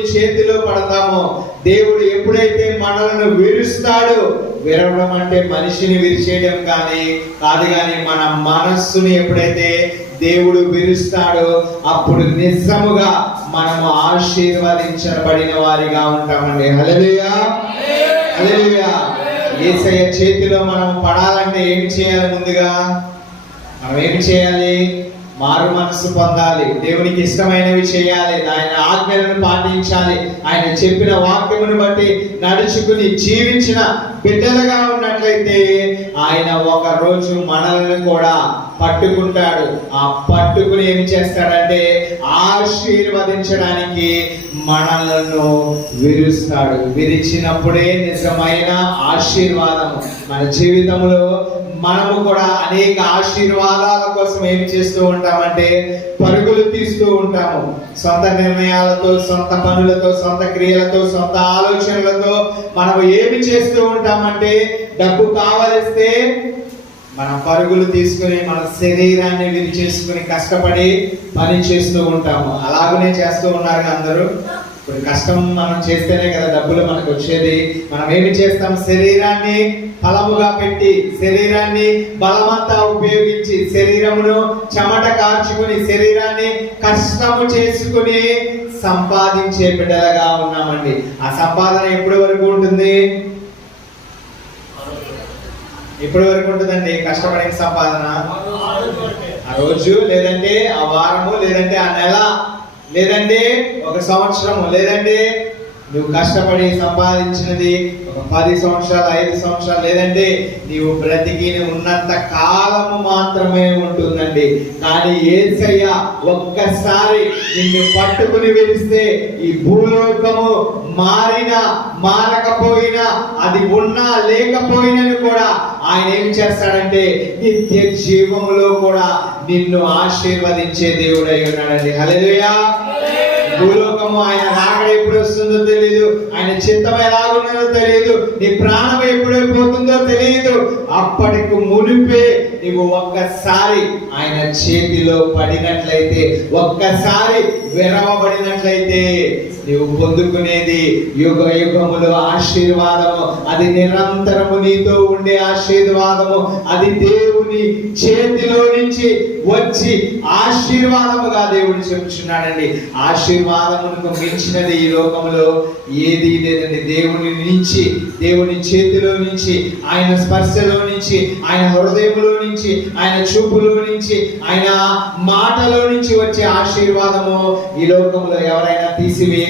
దేవుని చేతిలో పడతామో, దేవుడు ఎప్పుడైతే మనలను విరుస్తాడో, విరవడం అంటే మనిషిని విరిచేయడం కాదు కానీ మన మనస్సుని ఎప్పుడైతే దేవుడు విరుస్తాడో అప్పుడు నిజముగా మనము ఆశీర్వదించబడిన వారిగా ఉంటామండి. హల్లెలూయా, హల్లెలూయా. యేసయ్య చేతిలో మనం పడాలంటే ఏమి చేయాలి? ముందుగా మనం ఏమి చేయాలి? మారు మనసు పొందాలి, దేవునికి ఇష్టమైనవి చేయాలి, ఆయన ఆజ్ఞలను పాటించాలి, ఆయన చెప్పిన వాక్యమును బట్టి నడుచుకుని జీవించిన బిడ్డలుగా ఉన్నట్లయితే ఆయన ఒక రోజు మనల్ని కూడా పట్టుకుంటాడు. ఆ పట్టుకుని ఏమి చేస్తాడంటే ఆశీర్వదించడానికి మనలను విరుస్తాడు. విరిచినప్పుడే నిజమైన ఆశీర్వాదం మన జీవితంలో. మనము కూడా అనేక ఆశీర్వాదాల కోసం ఏమి చేస్తూ ఉంటామంటే పరుగులు తీస్తూ ఉంటాము. సొంత నిర్ణయాలతో, సొంత పనులతో, సొంత క్రియలతో, సొంత ఆలోచనలతో మనము ఏమి చేస్తూ ఉంటామంటే డబ్బు కావలిస్తే మనం పరుగులు తీసుకుని మన శరీరాన్ని విరిచేసుకుని కష్టపడి పని చేస్తూ ఉంటాము. అలాగనే చేస్తూ ఉన్నారు అందరూ. ఇప్పుడు కష్టం మనం చేస్తేనే కదా డబ్బులు మనకు వచ్చేది. మనం ఏమి చేస్తాం? శరీరాన్ని ఫలముగా పెట్టి, శరీరాన్ని బలమంతా ఉపయోగించి, శరీరమును చెమట కార్చుకుని, శరీరాన్ని కష్టము చేసుకుని సంపాదించే బిడ్డలుగా ఉన్నామండి. ఆ సంపాదన ఎప్పటి వరకు ఉంటుంది? ఎప్పటి వరకు ఉంటుందండి కష్టపడిన సంపాదన? ఆ రోజు, లేదంటే ఆ వారము, లేదంటే ఆ నెల, లేదంటే ఒక సంవత్సరము, లేదంటే నువ్వు కష్టపడి సంపాదించినది ఒక 10 సంవత్సరాలు, 5 సంవత్సరాలు, లేదంటే నీవు బ్రతికి ఉన్నంత కాలము మాత్రమే ఉంటుందండి. కానీ యేసయ్య ఒక్కసారి నిన్ను పట్టుకుని వెలిస్తే ఈ భూలోకము మారకపోయినా, అది ఉన్నా లేకపోయినను కూడా ఆయన ఏం చేస్తాడంటే నిత్య జీవములో కూడా నిన్ను ఆశీర్వదించే దేవుడై ఉన్నాడండి. హల్లెలూయా. భూలోకము ఆయన రాకడ ఎప్పుడు వస్తుందో తెలియదు, ఆయన చిత్తం ఎలాగున్నదో తెలియదు, నీ ప్రాణం ఎప్పుడైపోతుందో తెలియదు. అప్పటికి మునిపే నీవు ఒక్కసారి ఆయన చేతిలో పడినట్లయితే, ఒక్కసారి విరవబడినట్లయితే నీవు పొందుకునేది యుగ యుగములో ఆశీర్వాదము. అది నిరంతరము నీతో ఉండే ఆశీర్వాదము. అది దేవుని చేతిలో నుంచి వచ్చి ఆశీర్వాదముగా దేవుడు చెప్తున్నాడండి. ఆశీర్వాదమునకు మించినది ఈ లోకంలో ఏది లేదండి. దేవుని చేతిలో నుంచి, ఆయన స్పర్శలో నుంచి, ఆయన హృదయంలో నుంచి, ఆయన చూపులో నుంచి, ఆయన మాటలో నుంచి వచ్చే ఆశీర్వాదము ఈ లోకంలో ఎవరైనా తీసివేయగలరా?